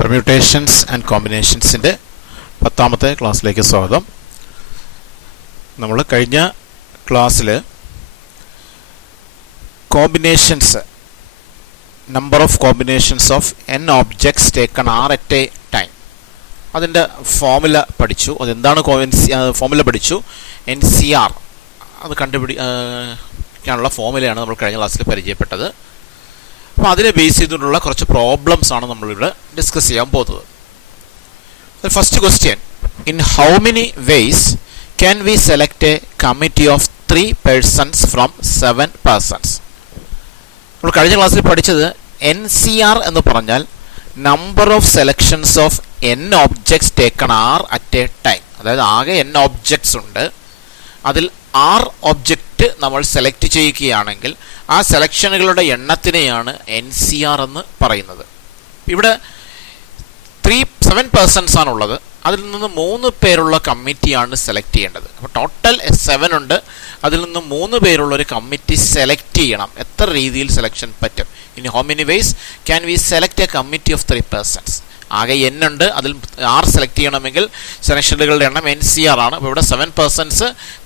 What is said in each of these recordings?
Permutations and കോമ്പിനേഷൻസിൻ്റെ 10ാമത്തെ ക്ലാസ്സിലേക്ക് സ്വാഗതം. നമ്മൾ കഴിഞ്ഞ ക്ലാസ്സിൽ combinations, number of combinations of n objects taken r at a time, അതിൻ്റെ ഫോമുല പഠിച്ചു. അതെന്താണ് ഫോമുല പഠിച്ചു, NCR അത് കണ്ടുപിടിക്കാനുള്ള ഫോമുലയാണ് നമ്മൾ കഴിഞ്ഞ ക്ലാസ്സിൽ പരിചയപ്പെട്ടത്. അപ്പോൾ അതിനെ ബേസ് ചെയ്തിട്ടുള്ള കുറച്ച് പ്രോബ്ലംസ് ആണ് നമ്മളിവിടെ ഡിസ്കസ് ചെയ്യാൻ പോകുന്നത്. First question, in how many vase can we select A committee of 3 persons from 7 persons? നമ്മൾ കഴിഞ്ഞ ക്ലാസ്സിൽ പഠിച്ചത് NCR എന്ന് പറഞ്ഞാൽ number of selections of n objects taken r at a time. അതായത് ആകെ n objects ഉണ്ട്, അതിൽ r ഒബ്ജക്റ്റ് നമ്മൾ സെലക്ട് ചെയ്യുകയാണെങ്കിൽ ആ സെലക്ഷനുകളുടെ എണ്ണത്തിനെയാണ് NCR എന്ന് പറയുന്നത്. ഇവിടെ 7 persons ആണുള്ളത്, അതിൽ നിന്ന് 3 പേരുള്ള കമ്മിറ്റിയാണ് സെലക്ട് ചെയ്യേണ്ടത്. അപ്പോൾ ടോട്ടൽ 7 ഉണ്ട്, അതിൽ നിന്ന് 3 പേരുള്ള ഒരു കമ്മിറ്റി സെലക്ട് ചെയ്യണം. എത്ര രീതിയിൽ സെലക്ഷൻ പറ്റും? In how many vase can we select A committee of 3 persons? ആകെ n ഉണ്ട്, അതിൽ r സെലക്ട് ചെയ്യണമെങ്കിൽ സെലക്ഷനുകളുടെ എണ്ണം NCR ആണ്. അപ്പോൾ ഇവിടെ 7 persons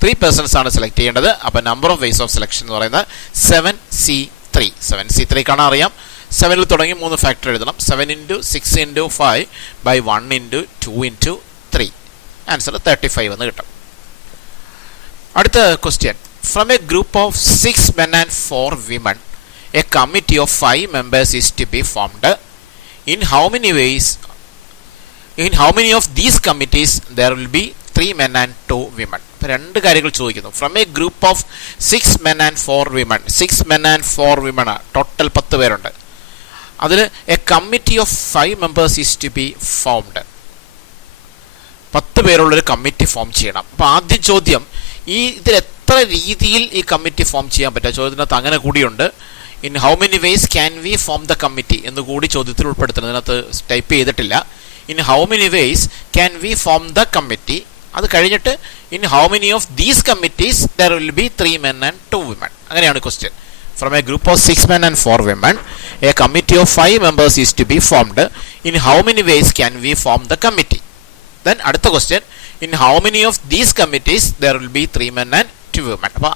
3 persons ആണ് സെലക്ട് ചെയ്യേണ്ടത്. അപ്പോൾ number of ways of selection എന്ന് പറയുന്നത് 7C3. 7C3 കാണാൻ അറിയാം. 7ൽ തുടങ്ങി 3 ഫാക്ടർ എഴുതണം. 7 × 6 × 5 by 1 × 2 × 3. ആൻസർ 35 എന്ന് കിട്ടും. അടുത്ത question, from A group of 6 men and 4 women A committee of 5 members is to be formed. In how many of these committees there will be 3 men and 2 women? രണ്ട് കാര്യങ്ങൾ ചോദിക്കുന്നു. From A group of 6 men and 4 women. 6 men and 4 women ആണ്, total 10 പേരുണ്ട്. അതിൽ a committee of 5 members is to be formed. 10 പേരുള്ളൊരു committee form ചെയ്യണം. അപ്പോൾ ആദ്യം ചോദ്യം, ഇതിൽ എത്ര രീതിയിൽ ഈ കമ്മിറ്റി ഫോം ചെയ്യാൻ പറ്റുക? ചോദ്യത്തിനകത്ത് അങ്ങനെ കൂടിയുണ്ട്. In how many vase can we form the committee എന്ന് കൂടി ചോദ്യത്തിൽ ഉൾപ്പെടുത്തണം. ഇതിനകത്ത് ടൈപ്പ് ചെയ്തിട്ടില്ല. In how many vase can we form the committee. അത് കഴിഞ്ഞിട്ട് in how many of these committees there will be 3 men and 2 women. അങ്ങനെയാണ് question. From A group of 6 men and 4 women A committee of 5 members is to be formed. In how many vase can we form the committee. Then അടുത്ത question, in how many of these committees there will be 3 men and 2 women. അപ്പോൾ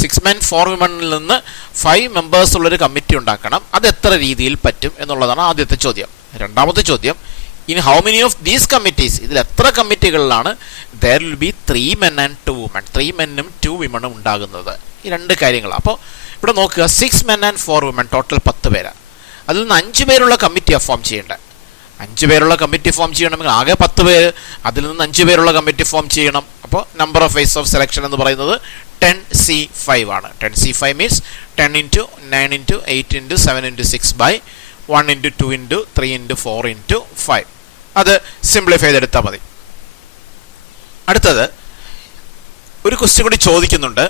6 men 4 women നിന്ന് 5 members ഉള്ളൊരു committee ഉണ്ടാക്കണം. അത് എത്ര രീതിയിൽ പറ്റും എന്നുള്ളതാണ് ആദ്യത്തെ ചോദ്യം. രണ്ടാമത്തെ ചോദ്യം, in how many of these committees, ഇതിൽ എത്ര കമ്മിറ്റികളിലാണ് there will be 3 men and 2 women, 3 മെന്നും 2 womenഉം ഉണ്ടാകുന്നത്? ഈ രണ്ട് കാര്യങ്ങൾ. അപ്പോൾ ഇവിടെ നോക്കുക, 6 men and 4 women, ടോട്ടൽ 10 പേര്. അതിൽ നിന്ന് 5 പേരുള്ള കമ്മിറ്റിയാണ് ഫോം ചെയ്യേണ്ടത്. 5 പേരുള്ള കമ്മിറ്റി ഫോം ചെയ്യണമെങ്കിൽ ആകെ 10 പേര്, അതിൽ നിന്ന് 5 പേരുള്ള കമ്മിറ്റി ഫോം ചെയ്യണം. അപ്പോൾ number of ways of selection എന്ന് പറയുന്നത് 10C5 ആണ്. 10C5 means 10 × 9 × 8 × 7 × 6 by 1 × 2 × 3 × 4 × 5. അത് സിംപ്ലിഫൈ ചെയ്തെടുത്താൽ മതി. അടുത്തത് ഒരു ക്വസ്റ്റ്യൻ കൂടി ചോദിക്കുന്നുണ്ട്,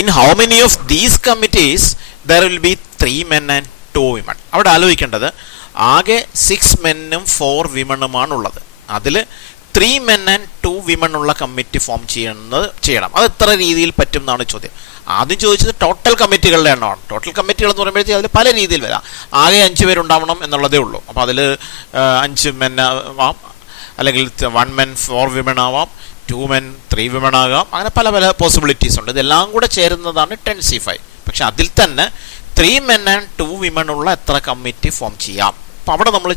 in how many of these committees there will be 3 men and 2 women. അവിടെ ആലോചിക്കേണ്ടത് ആകെ 6 മെന്നും 4 womenഉമാണുള്ളത്. അതിൽ 3 men and 2 women ഉള്ള കമ്മിറ്റി ഫോം ചെയ്യണം. അത് എത്ര രീതിയിൽ പറ്റും എന്നാണ് ചോദ്യം. ആദ്യം ചോദിച്ചത് ടോട്ടൽ കമ്മിറ്റികളുടെ എണ്ണമാണ്. ടോട്ടൽ കമ്മിറ്റികൾ എന്ന് പറയുമ്പോഴത്തേക്ക് അതിൽ പല രീതിയിൽ വരാം. ആകെ 5 പേരുണ്ടാവണം എന്നുള്ളതേ ഉള്ളൂ. അപ്പോൾ അതിൽ 5 men ആവാം, അല്ലെങ്കിൽ 1 man 4 women ആവാം, 2 men 3 women ആകാം. അങ്ങനെ പല പല പോസിബിലിറ്റീസ് ഉണ്ട്. ഇതെല്ലാം കൂടെ ചേരുന്നതാണ് 10C5. പക്ഷെ അതിൽ തന്നെ 3 men and 2 women ഉള്ള എത്ര കമ്മിറ്റി ഫോം ചെയ്യാം? അപ്പോൾ അവിടെ നമ്മൾ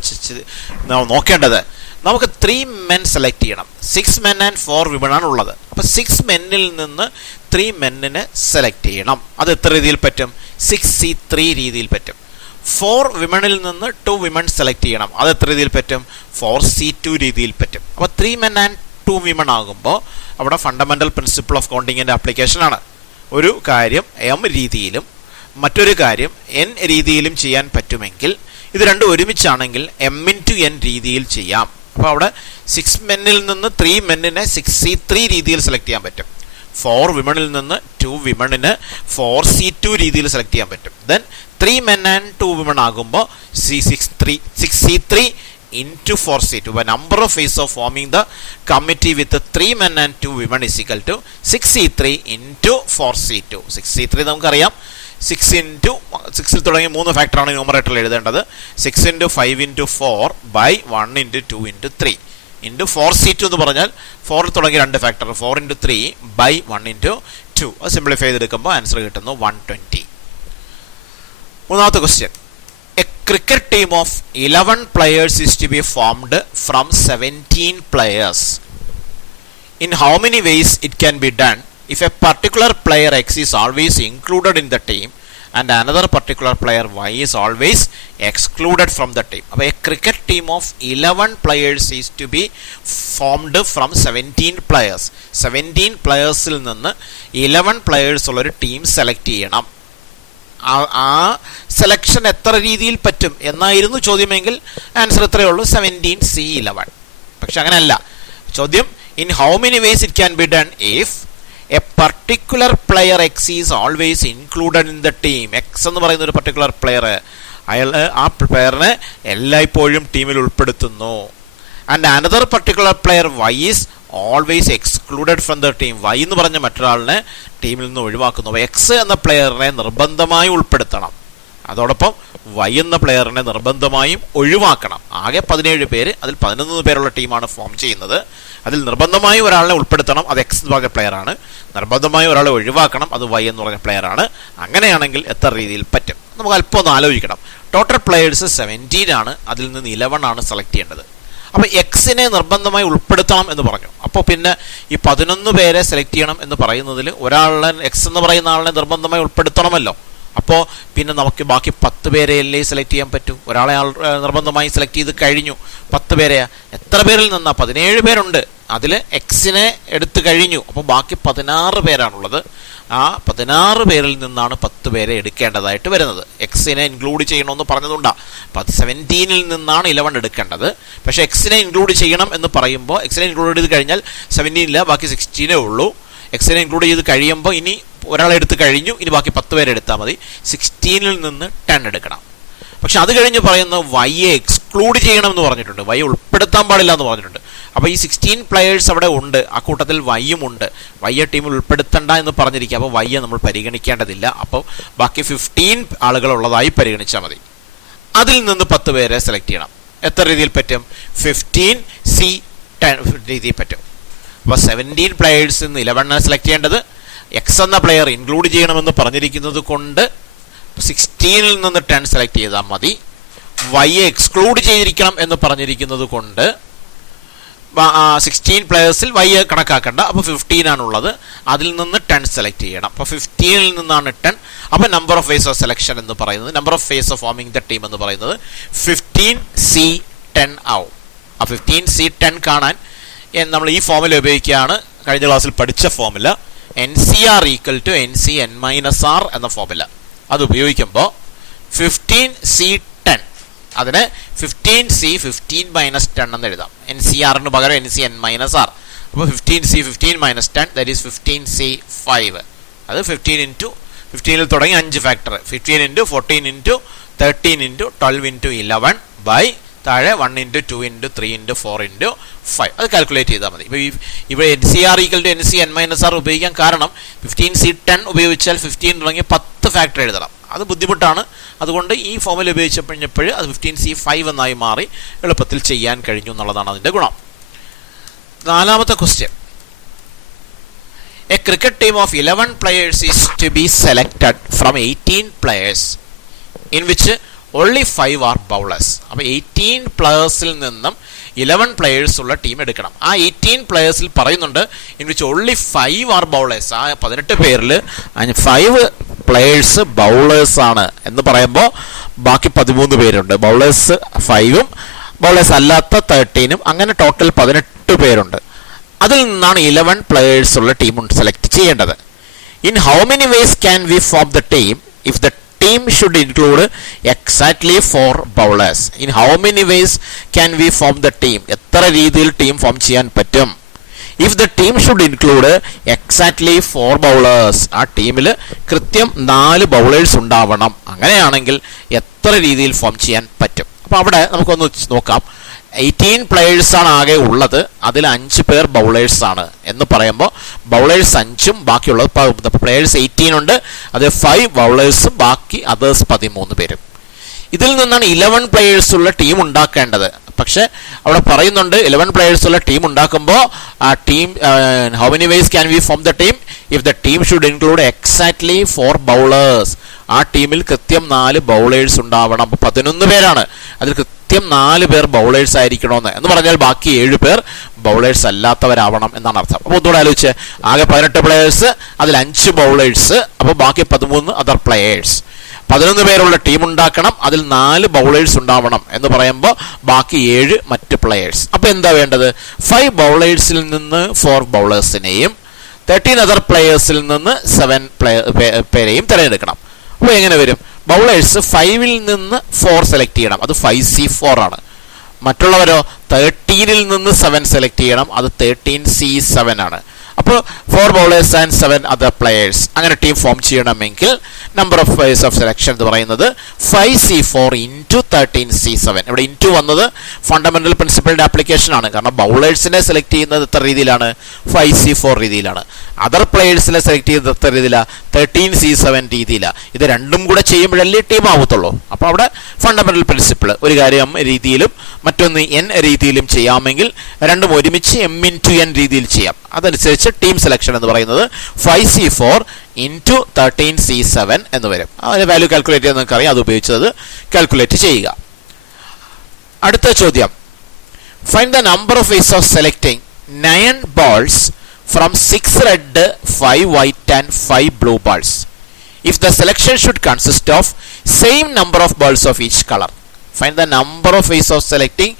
നോക്കേണ്ടത്, നമുക്ക് 3 men സെലക്ട് ചെയ്യണം. 6 men and 4 women ആണ് ഉള്ളത്. അപ്പോൾ 6 menൽ നിന്ന് 3 menനെ സെലക്ട് ചെയ്യണം. അത് എത്ര രീതിയിൽ പറ്റും? 6C3 രീതിയിൽ പറ്റും. 4 womenൽ നിന്ന് 2 women സെലക്ട് ചെയ്യണം. അത് എത്ര രീതിയിൽ പറ്റും? 4C2 രീതിയിൽ പറ്റും. അപ്പോൾ 3 men and 2 women ആകുമ്പോൾ അവിടെ ഫണ്ടമെന്റൽ പ്രിൻസിപ്പിൾ ഓഫ് കൗണ്ടിങ്ങിൻ്റെ ആപ്ലിക്കേഷനാണ്. ഒരു കാര്യം M രീതിയിലും മറ്റൊരു കാര്യം N രീതിയിലും ചെയ്യാൻ പറ്റുമെങ്കിൽ, ഇത് രണ്ടും ഒരുമിച്ചാണെങ്കിൽ M × N രീതിയിൽ ചെയ്യാം. അപ്പോൾ അവിടെ 6 menൽ നിന്ന് 3 menനെ 6C3 രീതിയിൽ സെലക്ട് ചെയ്യാൻ പറ്റും. 4 womenൽ നിന്ന് 2 womenനെ 4C2 രീതിയിൽ സെലക്ട് ചെയ്യാൻ പറ്റും. ദെൻ 3 men and 2 women ആകുമ്പോൾ 6C3 into 4C2. By number of ways of forming the committee with the 3 men and 2 women is equal to 6C3 into 4C2. 6C3 നമുക്കറിയാം, 6 തുടങ്ങി 3 ഫാക്ടറാണ് ന്യൂമറേറ്ററിൽ എഴുതേണ്ടത്. 6 × 5 × 4 ബൈ 1 × 2 × 3 ഇൻറ്റു 4c2 എന്ന് പറഞ്ഞാൽ 4 തുടങ്ങി 2 ഫാക്ടർ 4 × 3 ബൈ 1 × 2. അത് സിംപ്ലിഫൈ ചെയ്തെടുക്കുമ്പോൾ ആൻസർ കിട്ടുന്നു 120. മൂന്നാമത്തെ question. A cricket team of 11 players is to be formed from 17 players. In how many ways it can be done if a particular player X is always included in the team and another particular player Y is always excluded from the team. A cricket team of 11 players is to be formed from 17 players. 17 players il ninnu 11 players ulla oru team select cheyanam. ആ selection എത്ര രീതിയിൽ പറ്റും എന്നായിരുന്നു ചോദ്യമെങ്കിൽ answer എത്രയേ ഉള്ളൂ 17C11. പക്ഷെ അങ്ങനെയല്ല ചോദ്യം. In how many vase it can be done if A particular player X is always included in the team. X എന്ന് പറയുന്ന ഒരു പർട്ടിക്കുലർ പ്ലെയർ, അയാൾ ആ പ്ലെയറിനെ എല്ലായ്പ്പോഴും ടീമിൽ ഉൾപ്പെടുത്തുന്നു. And another particular player Y is always excluded from the team. Y എന്ന് പറഞ്ഞ മറ്റൊരാളിനെ ടീമിൽ നിന്ന് ഒഴിവാക്കുന്നു. എക്സ് എന്ന പ്ലെയറിനെ നിർബന്ധമായി ഉൾപ്പെടുത്തണം, അതോടൊപ്പം വൈ എന്ന പ്ലെയറിനെ നിർബന്ധമായും ഒഴിവാക്കണം. ആകെ 17 പേര്, അതിൽ 11 പേരുള്ള ടീമാണ് ഫോം ചെയ്യുന്നത്. അതിൽ നിർബന്ധമായും ഒരാളെ ഉൾപ്പെടുത്തണം, അത് എക്സ് എന്ന് പറഞ്ഞ പ്ലെയർ ആണ്. നിർബന്ധമായും ഒരാളെ ഒഴിവാക്കണം, അത് വൈ എന്ന് പറഞ്ഞ പ്ലെയർ ആണ്. അങ്ങനെയാണെങ്കിൽ എത്ര രീതിയിൽ പറ്റും? നമുക്ക് അല്പം ഒന്ന് ആലോചിക്കണം. ടോട്ടൽ പ്ലെയേഴ്സ് 17 ആണ്, അതിൽ നിന്ന് 11 ആണ് സെലക്ട് ചെയ്യേണ്ടത്. അപ്പോൾ എക്സിനെ നിർബന്ധമായി ഉൾപ്പെടുത്തണം എന്ന് പറഞ്ഞു. അപ്പോൾ പിന്നെ ഈ 11 പേരെ സെലക്ട് ചെയ്യണം എന്ന് പറയുന്നതിൽ ഒരാളെ എക്സ് എന്ന് പറയുന്ന ആളിനെ നിർബന്ധമായി ഉൾപ്പെടുത്തണമല്ലോ. അപ്പോൾ പിന്നെ നമുക്ക് ബാക്കി 10 പേരെയല്ലേ സെലക്ട് ചെയ്യാൻ പറ്റൂ. ഒരാളെ നിർബന്ധമായി സെലക്ട് ചെയ്ത് കഴിഞ്ഞു. 10 പേരെയാ. എത്ര പേരിൽ നിന്നാ? 17 പേരുണ്ട്, അതിൽ എക്സിനെ എടുത്തു കഴിഞ്ഞു. അപ്പോൾ ബാക്കി 16 പേരാണുള്ളത്. ആ 16 പേരിൽ നിന്നാണ് 10 പേരെ എടുക്കേണ്ടതായിട്ട് വരുന്നത്. എക്സിനെ ഇൻക്ലൂഡ് ചെയ്യണമെന്ന് പറഞ്ഞതുകൊണ്ടാണ് 17ൽ നിന്നാണ് 11 എടുക്കേണ്ടത്. പക്ഷേ എക്സിനെ ഇൻക്ലൂഡ് ചെയ്യണം എന്ന് പറയുമ്പോൾ എക്സിനെ ഇൻക്ലൂഡ് ചെയ്ത് കഴിഞ്ഞാൽ 17 ബാക്കി 16 ഉള്ളൂ. എക്സിനെ ഇൻക്ലൂഡ് ചെയ്ത് കഴിയുമ്പോൾ ഇനി ഒരാളെ എടുത്ത് കഴിഞ്ഞു, ഇനി ബാക്കി 10 പേരെ എടുത്താൽ മതി. 16ൽ നിന്ന് 10 എടുക്കണം. പക്ഷെ അത് കഴിഞ്ഞ് പറയുന്നത് വൈയെ എക്സ്ക്ലൂഡ് ചെയ്യണം എന്ന് പറഞ്ഞിട്ടുണ്ട്, വൈ ഉൾപ്പെടുത്താൻ പാടില്ല എന്ന് പറഞ്ഞിട്ടുണ്ട്. അപ്പോൾ ഈ 16 പ്ലെയേഴ്സ് അവിടെ ഉണ്ട്, ആ കൂട്ടത്തിൽ വൈയും ഉണ്ട്. വൈയെ ടീമിൽ ഉൾപ്പെടുത്തണ്ട എന്ന് പറഞ്ഞിരിക്കുക. അപ്പോൾ വൈയെ നമ്മൾ പരിഗണിക്കേണ്ടതില്ല. അപ്പോൾ ബാക്കി 15 ആളുകളുള്ളതായി പരിഗണിച്ചാൽ മതി. അതിൽ നിന്ന് 10 പേരെ സെലക്ട് ചെയ്യണം. എത്ര രീതിയിൽ പറ്റും? 15C10 രീതിയിൽ പറ്റും. അപ്പോൾ 17 പ്ലെയേഴ്സിൽ നിന്ന് 11 സെലക്ട് ചെയ്യേണ്ടത്. എക്സ് എന്ന പ്ലെയർ ഇൻക്ലൂഡ് ചെയ്യണമെന്ന് പറഞ്ഞിരിക്കുന്നത് കൊണ്ട് 16ൽ നിന്ന് 10 സെലക്ട് ചെയ്താൽ മതി. വൈയെ എക്സ്ക്ലൂഡ് ചെയ്തിരിക്കണം എന്ന് പറഞ്ഞിരിക്കുന്നത് കൊണ്ട് 16 പ്ലെയേഴ്സിൽ വൈയെ കണക്കാക്കണ്ട. അപ്പോൾ 15 ആണുള്ളത്, അതിൽ നിന്ന് 10 സെലക്ട് ചെയ്യണം. അപ്പോൾ 15ൽ നിന്നാണ് 10. അപ്പോൾ number of ways of selection എന്ന് പറയുന്നത്, number of ways of foaming the team എന്ന് പറയുന്നത് 15C10 ആവും. ആ 15C10 കാണാൻ നമ്മൾ ഈ ഫോമുല ഉപയോഗിക്കുകയാണ്. കഴിഞ്ഞ ക്ലാസ്സിൽ പഠിച്ച ഫോമുല NCR = NCN-R എന്ന ഫോമുല. അത് ഉപയോഗിക്കുമ്പോൾ 15C10 അതിന് 15C 15-10 എന്ന് എഴുതാം. NCRന് പകരം NCN-R. അപ്പോൾ 15C 15-10 ദാറ്റ് ഈസ് 15C5. അത് 15ൽ തുടങ്ങി 5 ഫാക്ടർ 15 × 14 × 13 × 12 × 11 ബൈ താഴെ 1 × 2 × 3 × 4 × 5. അത് കാൽക്കുലേറ്റ് ചെയ്താൽ മതി. ഇപ്പോൾ ഇവിടെ NCR = NCN-R ഉപയോഗിക്കാൻ കാരണം 15C10 ഉപയോഗിച്ചാൽ 15 തുടങ്ങി 10 ഫാക്ടർ എഴുതണം. അത് ബുദ്ധിമുട്ടാണ്. അതുകൊണ്ട് ഈ ഫോമിൽ ഉപയോഗിച്ചപ്പോഴേ അത് 15C5 എന്നായി മാറി എളുപ്പത്തിൽ ചെയ്യാൻ കഴിഞ്ഞു എന്നുള്ളതാണ് അതിൻ്റെ ഗുണം. നാലാമത്തെ question. A cricket team of 11 players is to be selected from 18 players in which only 5 are bowlers. അപ്പോൾ 18 പ്ലെയേഴ്സിൽ നിന്നും 11 പ്ലെയേഴ്സ് ഉള്ള ടീം എടുക്കണം. ആ 18 പ്ലെയേഴ്സിൽ പറയുന്നുണ്ട് in which only 5 are bowlers. ആ 18 പേരിൽ 5 പ്ലെയേഴ്സ് ബൗളേഴ്സ് ആണ് എന്ന് പറയുമ്പോൾ ബാക്കി 13 പേരുണ്ട്. ബൗളേഴ്സ് 5ഉം ബൗളേഴ്സ് അല്ലാത്ത 13ഉം, അങ്ങനെ ടോട്ടൽ 18 പേരുണ്ട്. അതിൽ നിന്നാണ് 11 പ്ലെയേഴ്സ് ഉള്ള ടീം സെലക്ട് ചെയ്യേണ്ടത്. In how many vase can we form the team if the team should include exactly 4 bowlers? In how many ways can we form the team? എത്ര രീതിയിൽ team form ചെയ്യാൻ പറ്റും? If the team should include exactly 4 bowlers, ആ ടീമിൽ കൃത്യം 4 bowlers ഉണ്ടാവണം. അങ്ങനെയാണെങ്കിൽ എത്ര രീതിയിൽ ഫോം ചെയ്യാൻ പറ്റും? അപ്പോൾ അവിടെ നമുക്കൊന്ന് നോക്കാം. 18 പ്ലെയേഴ്സാണ് ആകെ ഉള്ളത്, അതിൽ 5 പേർ ബൗളേഴ്സാണ് എന്ന് പറയുമ്പോൾ ബൗളേഴ്സ് 5ഉം ബാക്കിയുള്ളത് പ്ലെയേഴ്സ് 18 ഉണ്ട്, അതിൽ 5 ബൗളേഴ്സും ബാക്കി അതേഴ്സ് 13 പേരും. ഇതിൽ നിന്നാണ് 11 പ്ലെയേഴ്സ് ഉള്ള ടീം ഉണ്ടാക്കേണ്ടത്. പക്ഷെ അവിടെ പറയുന്നുണ്ട് 11 പ്ലെയേഴ്സ് ഉള്ള ടീം ഉണ്ടാക്കുമ്പോൾ ആ team how many vase can we form the team if the team should include exactly 4 bowlers. ആ ടീമിൽ കൃത്യം 4 ബൗളേഴ്സ് ഉണ്ടാവണം. അപ്പോൾ 11 പേരാണ്, അതിൽ കൃത്യം 4 പേർ ബൗളേഴ്സ് ആയിരിക്കണമെന്ന്. എന്ന് പറഞ്ഞാൽ ബാക്കി 7 പേർ ബൗളേഴ്സ് അല്ലാത്തവരാവണം എന്നാണ് അർത്ഥം. അപ്പോൾ ഒന്നുകൂടെ ആലോചിച്ച്, ആകെ 18 പ്ലെയേഴ്സ്, അതിൽ 5 ബൗളേഴ്സ്, അപ്പോൾ ബാക്കി 13 അതർ പ്ലെയേഴ്സ്. 11 പേരുള്ള ടീം ഉണ്ടാക്കണം, അതിൽ 4 ബൗളേഴ്സ് ഉണ്ടാവണം എന്ന് പറയുമ്പോൾ ബാക്കി 7 മറ്റ് പ്ലെയേഴ്സ്. അപ്പോൾ എന്താ വേണ്ടത്? 5 ബൗളേഴ്സിൽ നിന്ന് 4 ബൗളേഴ്സിനെയും 13 അതർ പ്ലെയേഴ്സിൽ നിന്ന് 7 പേരെയും തിരഞ്ഞെടുക്കണം. അപ്പോൾ എങ്ങനെ വരും? ബൗളേഴ്സ് 5ൽ നിന്ന് 4 സെലക്ട് ചെയ്യണം, അത് 5C4 ആണ്. മറ്റുള്ളവരോ 13ൽ നിന്ന് 7 സെലക്ട് ചെയ്യണം, അത് 13C7 ആണ്. അപ്പോൾ 4 ബൗളേഴ്സ് ആൻഡ് 7 അതർ പ്ലെയേഴ്സ്, അങ്ങനെ ടീം ഫോം ചെയ്യണമെങ്കിൽ number of players of selection എന്ന് പറയുന്നത് 5C4 ഇൻറ്റു 13C7. ഇവിടെ ഇൻറ്റു വന്നത് ഫണ്ടമെന്റൽ പ്രിൻസിപ്പിളിന്റെ ആപ്ലിക്കേഷൻ ആണ്. കാരണം ബൗളേഴ്സിനെ സെലക്ട് ചെയ്യുന്നത് എത്ര രീതിയിലാണ്? 5C4 രീതിയിലാണ്. അതർ പ്ലെയേഴ്സിനെ സെലക്ട് ചെയ്യുന്നത് എത്ര രീതിയിലാണ്? 13C7 രീതിയിലാണ്. ഇത് രണ്ടും കൂടെ ചെയ്യുമ്പോഴല്ലേ ടീം ആവത്തുള്ളൂ. അപ്പോൾ അവിടെ ഫണ്ടമെന്റൽ പ്രിൻസിപ്പിൾ ഒരു കാര്യം രീതിയിലും മറ്റൊന്ന് n രീതിയിലും ചെയ്യാമെങ്കിൽ രണ്ടും ഒരുമിച്ച് m×n രീതിയിൽ ചെയ്യാം. അതനുസരിച്ച് ടീം സെലക്ഷൻ എന്ന് പറയുന്നത് 5C4 ഇൻറ്റു 13C7 എന്ന് വരും. അതിന് വാല്യൂ കാൽക്കുലേറ്റ് ചെയ്യാൻ നിങ്ങൾക്ക് അറിയാം, അത് ഉപയോഗിച്ചത് കാൽക്കുലേറ്റ് ചെയ്യുക. അടുത്ത ചോദ്യം, find the number of ways of selecting 9 balls from 6 red, 5 white and 5 blue balls if the selection should consist of same number of balls of each color. Find the number of ways of selecting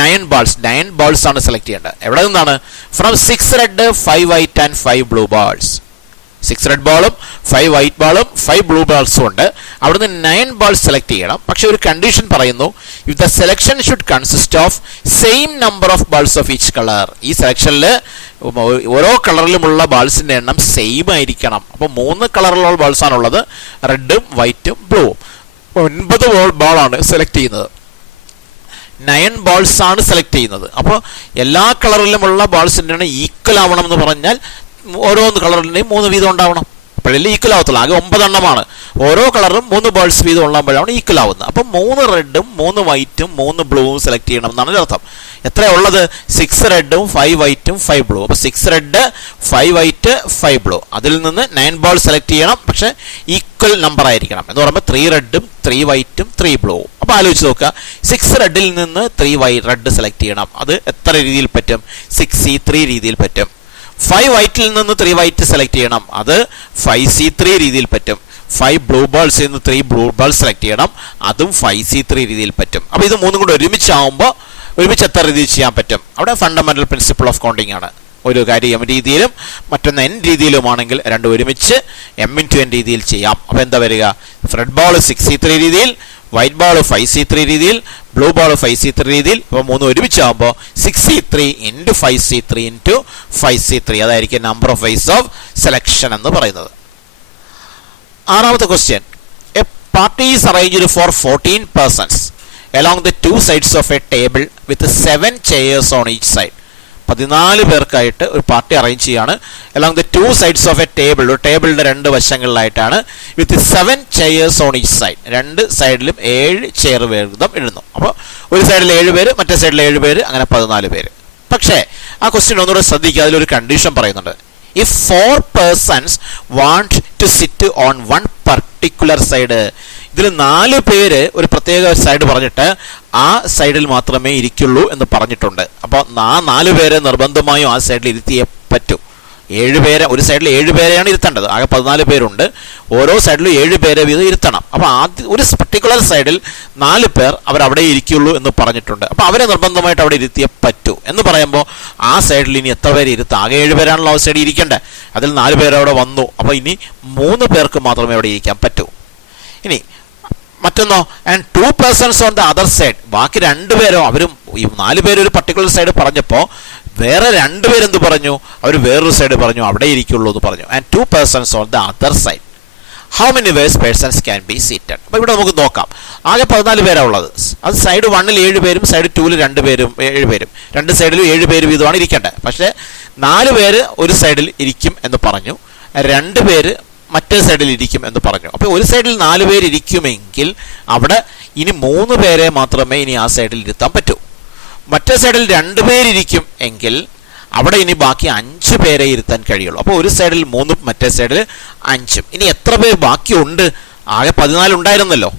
9 balls. 9 balls ആണ് select ചെയ്യേണ്ടത്. എവിടെ നിന്നാണ്? From 6 red, 5 white and 5 blue balls. 6 red ബോളും 5 white ബോളും 5 blue ബോൾസും ഉണ്ട്. അവിടുന്ന് 9 balls select ചെയ്യണം. പക്ഷെ ഒരു കണ്ടീഷൻ പറയുന്നു, if the selection should consist of same number of balls of each colour. ഈ സെലക്ഷനിൽ ഓരോ കളറിലുമുള്ള ബാൾസിന്റെ എണ്ണം സെയിം ആയിരിക്കണം. അപ്പോൾ 3 കളറിലുള്ള ബാൾസ് ആണുള്ളത്, റെഡും വൈറ്റും ബ്ലൂവും. 9 ബോളാണ് സെലക്ട് ചെയ്യുന്നത്. 9 balls ആണ് സെലക്ട് ചെയ്യുന്നത്. അപ്പോൾ എല്ലാ കളറിലുമുള്ള ബാൾസിന്റെ എണ്ണം ഈക്വൽ ആവണം എന്ന് പറഞ്ഞാൽ ഓരോന്ന് കളറിൻ്റെയും 3 വീതം ഉണ്ടാവണം. അപ്പോഴല്ലേ ഈക്വൽ ആവത്തുള്ളൂ. ആകെ 9 എണ്ണമാണ്. ഓരോ കളറും 3 balls വീതം ഉണ്ടാകുമ്പോഴാണ് ഈക്വൽ ആവുന്നത്. അപ്പം 3 റെഡും 3 വൈറ്റും 3 ബ്ലൂവും സെലക്ട് ചെയ്യണം എന്നാണ് അർത്ഥം. എത്രയുള്ളത്? 6 റെഡും 5 വൈറ്റും 5 ബ്ലൂ. അപ്പോൾ 6 റെഡ് 5 വൈറ്റ് 5 ബ്ലൂ. അതിൽ നിന്ന് 9 balls സെലക്ട് ചെയ്യണം, പക്ഷെ ഈക്വൽ നമ്പർ ആയിരിക്കണം. എന്ന് പറയുമ്പോൾ 3 റെഡും 3 വൈറ്റും 3 ബ്ലൂവും. അപ്പോൾ ആലോചിച്ച് നോക്കുക, 6 റെഡിൽ നിന്ന് 3 റെഡ് സെലക്ട് ചെയ്യണം. അത് എത്ര രീതിയിൽ പറ്റും? 6C3 രീതിയിൽ പറ്റും. 5 വൈറ്റിൽ നിന്ന് 3 വൈറ്റ് സെലക്ട് ചെയ്യണം, അത് 5C3 രീതിയിൽ പറ്റും. 5 ബ്ലൂ ബോൾസിൽ നിന്ന് 3 ബ്ലൂ ബോൾസ് സെലക്ട് ചെയ്യണം, അതും 5C3 രീതിയിൽ പറ്റും. അപ്പോൾ ഇത് മൂന്നും കൂടെ ഒരുമിച്ചാവുമ്പോൾ ഒരുമിച്ച് എത്ര രീതിയിൽ ചെയ്യാൻ പറ്റും? അവിടെ ഫണ്ടമെന്റൽ പ്രിൻസിപ്പിൾ ഓഫ് കൗണ്ടിങ് ആണ്. ഒരു കാര്യം m രീതിയിലും മറ്റൊന്ന് n രീതിയിലുമാണെങ്കിൽ രണ്ടും ഒരുമിച്ച് m×n രീതിയിൽ ചെയ്യാം. അപ്പോൾ എന്താ വരിക? റെഡ് ബോൾ 6C3 രീതിയിൽ, വൈറ്റ് ബോൾ 5C3 രീതിയിൽ, ബ്ലൂ ബോൾ 5C3 രീതിയിൽ. അപ്പോൾ 3 ഒരുമിച്ചാകുമ്പോൾ 6C3 into 5C3 into 5C3. അതായിരിക്കും number of ways of selection എന്ന് പറയുന്നത്. 6ാമത്തെ question, a party is arranged for 14 persons along the 2 sides of a table with 7 chairs on each side. 14 പേർക്കായിട്ട് ഒരു party arrange ചെയ്യാണ്. along the 2 sides of a table, ഒരു ടേബിളിന്റെ 2 വശങ്ങളിലായിട്ടാണ്. with 7 chairs on each side, 2 സൈഡിലും 7 chair വീതം ഇടുന്നു. അപ്പോൾ ഒരു സൈഡിൽ 7 പേര്, മറ്റേ സൈഡിൽ 7 പേര്, അങ്ങനെ 14 പേര്. പക്ഷേ ആ ക്വസ്റ്റ്യൻ ഒന്നുകൂടെ ശ്രദ്ധിക്കുക, അതിലൊരു കണ്ടീഷൻ പറയുന്നുണ്ട്. if 4 persons want to sit on one particular side, ഇതിൽ 4 പേര് ഒരു പ്രത്യേക സൈഡ് പറഞ്ഞിട്ട് ആ സൈഡിൽ മാത്രമേ ഇരിക്കുള്ളൂ എന്ന് പറഞ്ഞിട്ടുണ്ട്. അപ്പോൾ 4 പേരെ നിർബന്ധമായും ആ സൈഡിൽ ഇരുത്തിയേ പറ്റൂ. 7 പേരെ, ഒരു സൈഡിൽ 7 പേരെയാണ് ഇരുത്തേണ്ടത്. ആകെ 14 പേരുണ്ട്, ഓരോ സൈഡിലും 7 പേരെ വീതം ഇരുത്തണം. അപ്പോൾ ഒരു പർട്ടിക്കുലർ സൈഡിൽ 4 പേർ അവരവിടെ ഇരിക്കുള്ളൂ എന്ന് പറഞ്ഞിട്ടുണ്ട്. അപ്പോൾ അവരെ നിർബന്ധമായിട്ട് അവിടെ ഇരുത്തിയേ പറ്റൂ എന്ന് പറയുമ്പോൾ ആ സൈഡിൽ ഇനി എത്ര പേര് ഇരുത്താം? ആകെ 7 പേരാണല്ലോ ആ സൈഡിൽ ഇരിക്കേണ്ടത്. അതിൽ 4 പേര് അവിടെ വന്നു. അപ്പോൾ ഇനി 3 പേർക്ക് മാത്രമേ അവിടെ ഇരിക്കാൻ പറ്റൂ. ഇനി മറ്റൊന്നോ, and 2 persons on the other side, ബാക്കി 2 പേരോ, അവരും 4 പേര് ഒരു പർട്ടിക്കുലർ സൈഡ് പറഞ്ഞപ്പോൾ വേറെ 2 പേരെന്ത് പറഞ്ഞു? അവർ വേറൊരു സൈഡ് പറഞ്ഞു, അവിടെ ഇരിക്കുള്ളൂ എന്ന് പറഞ്ഞു. And 2 persons on the other side, how many ways persons can be seated. അപ്പോൾ ഇവിടെ നമുക്ക് നോക്കാം. ആകെ 14 പേരാണ് ഉള്ളത്. അത് സൈഡ് 1-ൽ 7 പേരും സൈഡ് 2-ൽ 2 പേരും 7 പേരും, രണ്ട് സൈഡിലും 7 പേര് വീതമാണ് ഇരിക്കേണ്ടത്. പക്ഷേ 4 പേര് ഒരു സൈഡിൽ ഇരിക്കും എന്ന് പറഞ്ഞു, 2 പേര് മറ്റേ സൈഡിൽ ഇരിക്കും എന്ന് പറഞ്ഞു. അപ്പോൾ ഒരു സൈഡിൽ 4 പേര് ഇരിക്കുമെങ്കിൽ അവിടെ ഇനി 3 പേരെ മാത്രമേ ഇനി ആ സൈഡിൽ ഇരുത്താൻ പറ്റൂ. മറ്റേ സൈഡിൽ 2 പേരിരിക്കും എങ്കിൽ അവിടെ ഇനി ബാക്കി 5 പേരെ ഇരുത്താൻ കഴിയുള്ളൂ. അപ്പോൾ ഒരു സൈഡിൽ 3, മറ്റേ സൈഡിൽ 5. ഇനി എത്ര പേര് ബാക്കിയുണ്ട്? ആകെ 14 ഉണ്ടായിരുന്നല്ലോ.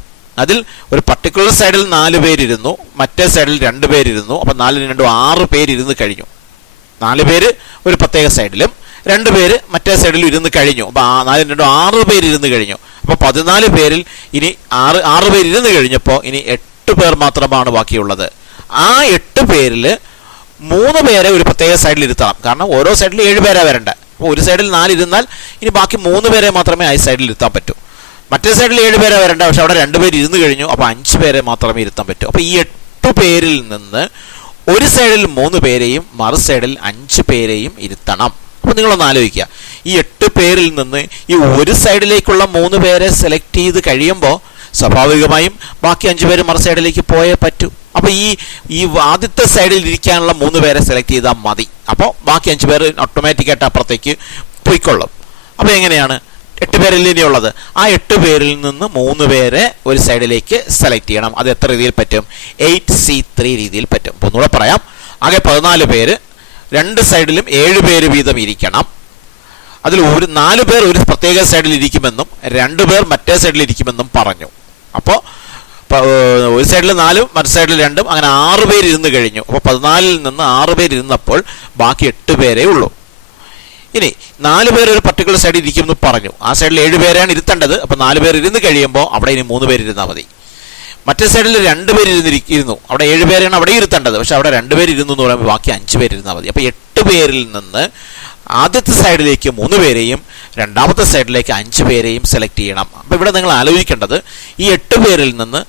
അതിൽ ഒരു പർട്ടിക്കുലർ സൈഡിൽ 4 പേരിരുന്നു, മറ്റേ സൈഡിൽ 2 പേരിരുന്നു. അപ്പോൾ 4 × 2 6 പേരിരുന്ന് കഴിഞ്ഞു. 4 പേര് ഒരു പ്രത്യേക സൈഡിലും 2 പേര് മറ്റേ സൈഡിലും ഇരുന്ന് കഴിഞ്ഞു. അപ്പോൾ 4 × 2 6 പേരിരുന്ന് കഴിഞ്ഞു. അപ്പോൾ 14 പേരിൽ ഇനി 6 പേരിരുന്ന് കഴിഞ്ഞപ്പോൾ ഇനി 8 പേർ മാത്രമാണ് ബാക്കിയുള്ളത്. ആ 8 പേരിൽ 3 പേരെ ഒരു പ്രത്യേക സൈഡിൽ ഇരുത്തണം. കാരണം ഓരോ സൈഡിൽ 7 പേരാ വരണ്ട. അപ്പോൾ ഒരു സൈഡിൽ 4 ഇരുന്നാൽ ഇനി ബാക്കി 3 പേരെ മാത്രമേ ആ സൈഡിൽ ഇരുത്താൻ പറ്റൂ. മറ്റേ സൈഡിൽ 7 പേരാ വരണ്ട, പക്ഷെ അവിടെ 2 പേര് ഇരുന്ന് കഴിഞ്ഞു. അപ്പോൾ 5 പേരെ മാത്രമേ ഇരുത്താൻ പറ്റൂ. അപ്പോൾ ഈ 8 പേരിൽ നിന്ന് ഒരു സൈഡിൽ 3 പേരെയും മറു സൈഡിൽ 5 പേരെയും ഇരുത്തണം. അപ്പോൾ നിങ്ങളൊന്ന് ആലോചിക്കുക, ഈ 8 പേരിൽ നിന്ന് ഈ ഒരു സൈഡിലേക്കുള്ള 3 പേരെ സെലക്ട് ചെയ്ത് കഴിയുമ്പോൾ സ്വാഭാവികമായും ബാക്കി 5 പേര് മറു സൈഡിലേക്ക് പോയേ പറ്റൂ. അപ്പോൾ ഈ ആദ്യത്തെ സൈഡിൽ ഇരിക്കാനുള്ള 3 പേരെ സെലക്ട് ചെയ്താൽ മതി. അപ്പോൾ ബാക്കി 5 പേര് ഓട്ടോമാറ്റിക്കായിട്ട് അപ്പുറത്തേക്ക് പോയിക്കൊള്ളും. അപ്പോൾ എങ്ങനെയാണ് 8 പേരല്ലേ ഇനിയുള്ളത്? ആ 8 പേരിൽ നിന്ന് 3 പേരെ ഒരു സൈഡിലേക്ക് സെലക്ട് ചെയ്യണം. അത് എത്ര രീതിയിൽ പറ്റും? 8C3 രീതിയിൽ പറ്റും. അപ്പോൾ ഒന്നുകൂടെ പറയാം. ആകെ 14 പേര്, 2 സൈഡിലും 7 പേര് വീതം ഇരിക്കണം. അതിൽ 4 പേർ ഒരു പ്രത്യേക സൈഡിൽ ഇരിക്കുമെന്നും 2 പേർ മറ്റേ സൈഡിൽ ഇരിക്കുമെന്നും പറഞ്ഞു. അപ്പോൾ ഒരു സൈഡിൽ 4, മറ്റു സൈഡിൽ 2, അങ്ങനെ 6 പേര് ഇരുന്ന് കഴിഞ്ഞു. അപ്പോൾ 14-ൽ നിന്ന് 6 പേര് ഇരുന്നപ്പോൾ ബാക്കി 8 പേരേ ഉള്ളൂ. ഇനി 4 പേര് ഒരു പർട്ടിക്കുലർ സൈഡിൽ ഇരിക്കുമെന്ന് പറഞ്ഞു. ആ സൈഡിൽ 7 പേരാണ് ഇരുത്തേണ്ടത്. അപ്പോൾ 4 പേർ ഇരുന്ന് കഴിയുമ്പോൾ അവിടെ ഇനി 3 പേര് ഇരുന്നാൽ മതി. മറ്റേ സൈഡിൽ 2 പേര് ഇരുന്നു. അവിടെ 7 പേരാണ് അവിടെ ഇരുത്തേണ്ടത്. പക്ഷെ അവിടെ 2 പേര് ഇരുന്നു എന്ന് പറയുമ്പോൾ ബാക്കി 5 പേര് ഇരുന്നാൽ മതി. അപ്പോൾ 8 പേരിൽ നിന്ന് ആദ്യത്തെ സൈഡിലേക്ക് 3 പേരെയും രണ്ടാമത്തെ സൈഡിലേക്ക് 5 പേരെയും സെലക്ട് ചെയ്യണം. അപ്പോൾ ഇവിടെ നിങ്ങൾ ആലോചിക്കേണ്ടത്, ഈ 8 പേരിൽ നിന്ന്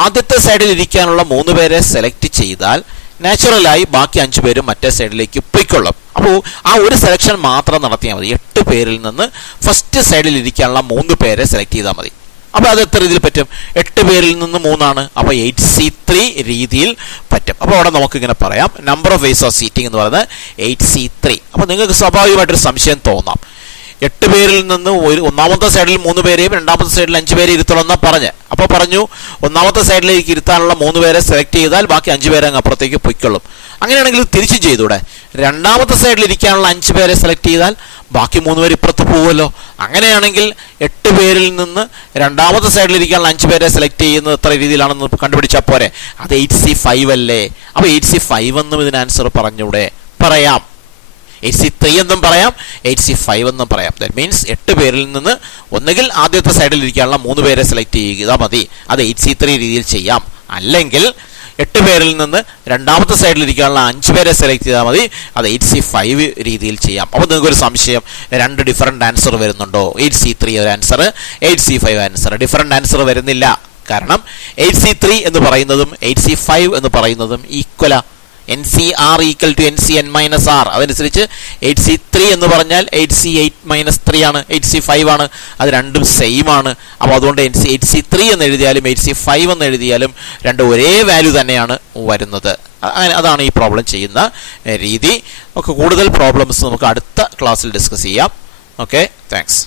ആദ്യത്തെ സൈഡിൽ ഇരിക്കാനുള്ള 3 പേരെ സെലക്ട് ചെയ്താൽ നാച്ചുറലായി ബാക്കി 5 പേരും മറ്റേ സൈഡിലേക്ക് പൊയ്ക്കൊള്ളും. അപ്പോൾ ആ ഒരു സെലക്ഷൻ മാത്രം നടത്തിയാൽ മതി. 8 പേരിൽ നിന്ന് ഫസ്റ്റ് സൈഡിൽ ഇരിക്കാനുള്ള 3 പേരെ സെലക്ട് ചെയ്താൽ മതി. അപ്പോൾ അത് എത്ര രീതിയിൽ പറ്റും? 8 പേരിൽ നിന്ന് 3 അപ്പോൾ 8C3 രീതിയിൽ പറ്റും. അപ്പോൾ അവിടെ നമുക്കിങ്ങനെ പറയാം, number of ways of seating എന്ന് പറയുന്നത് 8C3. അപ്പോൾ നിങ്ങൾക്ക് സ്വാഭാവികമായിട്ടൊരു സംശയം തോന്നാം. 8 പേരിൽ നിന്ന് ഒന്നാമത്തെ സൈഡിൽ 3 പേരെയും രണ്ടാമത്തെ സൈഡിൽ 5 പേരെ ഇരുത്തണമെന്നാണ് പറഞ്ഞ്. അപ്പോൾ പറഞ്ഞു ഒന്നാമത്തെ സൈഡിലേക്ക് ഇരുത്താനുള്ള 3 പേരെ സെലക്ട് ചെയ്താൽ ബാക്കി 5 പേരെ അങ്ങ് അപ്പുറത്തേക്ക് പൊയ്ക്കൊള്ളും. അങ്ങനെയാണെങ്കിൽ തിരിച്ചും ചെയ്തൂടെ? രണ്ടാമത്തെ സൈഡിൽ ഇരിക്കാനുള്ള 5 പേരെ സെലക്ട് ചെയ്താൽ ബാക്കി 3 പേര് ഇപ്പുറത്ത് പോകുമല്ലോ. അങ്ങനെയാണെങ്കിൽ 8 പേരിൽ നിന്ന് രണ്ടാമത്തെ സൈഡിൽ ഇരിക്കാനുള്ള 5 പേരെ സെലക്ട് ചെയ്യുന്നത് എത്ര രീതിയിലാണെന്ന് കണ്ടുപിടിച്ചാൽ പോരെ? അത് 8C5 അല്ലേ? അപ്പോൾ 8C5 എന്നും ഇതിന് ആൻസർ പറഞ്ഞൂടെ? പറയാം. 8C3 എന്നും പറയാം, 8C5 എന്നും പറയാം. ദാറ്റ് മീൻസ് 8 പേരിൽ നിന്ന് ഒന്നുകിൽ ആദ്യത്തെ സൈഡിൽ ഇരിക്കാനുള്ള 3 പേരെ സെലക്ട് ചെയ്യുക മതി, അത് 8C3 രീതിയിൽ ചെയ്യാം. അല്ലെങ്കിൽ 8 പേരിൽ നിന്ന് രണ്ടാമത്തെ സൈഡിൽ ഇരിക്കാനുള്ള 5 പേരെ സെലക്ട് ചെയ്താൽ മതി, അത് 8C5 രീതിയിൽ ചെയ്യാം. അപ്പോൾ നിങ്ങൾക്കൊരു സംശയം, 2 ഡിഫറൻറ്റ് ആൻസർ വരുന്നുണ്ടോ? 8C3 ഒരു answer, 8C5 answer. Different answer വരുന്നില്ല. കാരണം 8C3 എന്ന് പറയുന്നതും 8C5 എന്ന് പറയുന്നതും ഈക്വലാ. NCR equal to NCn-R. അതനുസരിച്ച് 8C3 എന്ന് പറഞ്ഞാൽ 8C8-3 ആണ്, 8C5 ആണ്. അത് രണ്ടും സെയിം ആണ്. അപ്പോൾ അതുകൊണ്ട് 8C3 എന്ന് എഴുതിയാലും 8C5 എന്ന് എഴുതിയാലും രണ്ടും ഒരേ വാല്യൂ തന്നെയാണ് വരുന്നത്. അതാണ് ഈ പ്രോബ്ലം ചെയ്യുന്ന രീതി. കൂടുതൽ പ്രോബ്ലംസ് നമുക്ക് അടുത്ത ക്ലാസ്സിൽ ഡിസ്കസ് ചെയ്യാം. Okay, thanks.